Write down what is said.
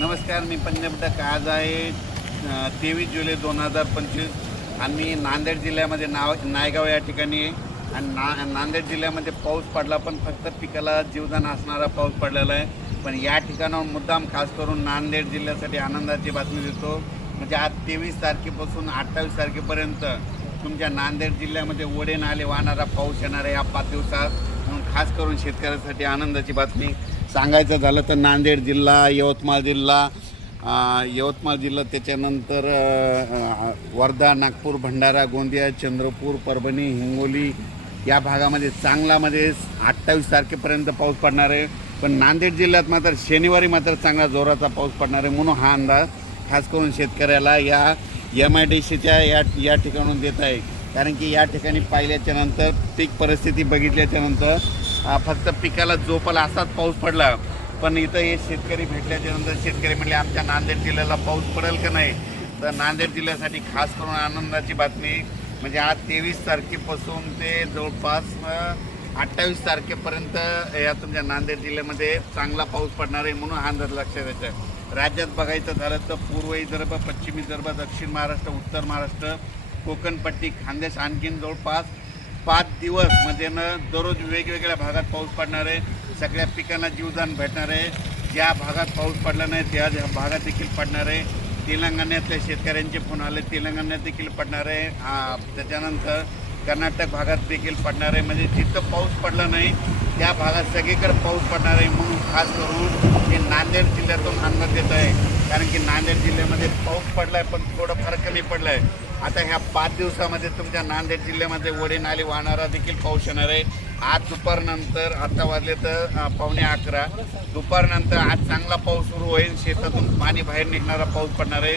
नमस्कार मी पंजाबटक आज आहे तेवीस जुलै दोन हजार पंचवीस. आणि नांदेड जिल्ह्यामध्ये नाव नायगाव या ठिकाणी आहे. आणि ना नांदेड जिल्ह्यामध्ये पाऊस पडला पण फक्त पिकाला जीवदान असणारा पाऊस पडलेला आहे. पण या ठिकाणाहून मुद्दाम खास करून नांदेड जिल्ह्यासाठी आनंदाची बातमी देतो. म्हणजे आज तेवीस तारखेपासून अठ्ठावीस तारखेपर्यंत तुमच्या नांदेड जिल्ह्यामध्ये ओढे नाले वाहणारा पाऊस येणार आहे. या पाच दिवसात. म्हणून खास करून शेतकऱ्यांसाठी आनंदाची बातमी. सांगायचं झालं तर नांदेड जिल्हा यवतमाळ जिल्हा यवतमाळ जिल्हा त्याच्यानंतर वर्धा नागपूर भंडारा गोंदिया चंद्रपूर परभणी हिंगोली या भागामध्ये चांगलामध्ये म्हणजे अठ्ठावीस तारखेपर्यंत पाऊस पडणार आहे. पण नांदेड जिल्ह्यात मात्र शनिवारी मात्र चांगला जोराचा पाऊस पडणार आहे म्हणून हा अंदाज खास करून शेतकऱ्याला या एम आय डी सीच्या या या ठिकाणून देत आहे. कारण की या ठिकाणी पाहिल्याच्यानंतर पीक परिस्थिती बघितल्याच्यानंतर फक्त पिकाला जोपाला असाच पाऊस पडला. पण इथं हे शेतकरी भेटल्याच्या नंतर शेतकरी म्हणले आमच्या नांदेड जिल्ह्याला पाऊस पडेल का नाही? तर नांदेड जिल्ह्यासाठी खास करून आनंदाची बातमी म्हणजे आज तेवीस तारखेपासून ते जवळपास अठ्ठावीस तारखेपर्यंत या तुमच्या नांदेड जिल्ह्यामध्ये चांगला पाऊस पडणार आहे म्हणून हा अंदाज लक्षात येतं आहे राज्यात बघायचं झालं तर पूर्व विदर्भ पश्चिम विदर्भ दक्षिण महाराष्ट्र उत्तर महाराष्ट्र कोकणपट्टी खानदेश आणखीन जवळपास पाच दिवस म्हणजे ना दररोज वेगवेगळ्या भागात पाऊस पडणार आहे. सगळ्या पिकांना जीवदान भेटणार आहे. ज्या भागात पाऊस पडला नाही त्या भागात देखील पडणार आहे. तेलंगणातल्या शेतकऱ्यांचे फोन आले तेलंगणात देखील पडणार आहे. त्याच्यानंतर कर्नाटक भागात देखील पडणार आहे. म्हणजे जिथं पाऊस पडला नाही त्या भागात सगळीकडे पाऊस पडणार आहे. म्हणून खास करून हे नांदेड जिल्ह्यातून अंदाज येत आहे. कारण की नांदेड जिल्ह्यामध्ये पाऊस पडला आहे पण थोडं फार कमी पडलं आहे आता ह्या पाच दिवसामध्ये तुमच्या नांदेड जिल्ह्यामध्ये वडे नाले वाहणारा देखील पाऊस येणार आहे. आज दुपारनंतर आता वाजले तर पावणे अकरा. दुपारनंतर आज चांगला पाऊस सुरू होईल. शेतातून पाणी बाहेर निघणारा पाऊस पडणार आहे.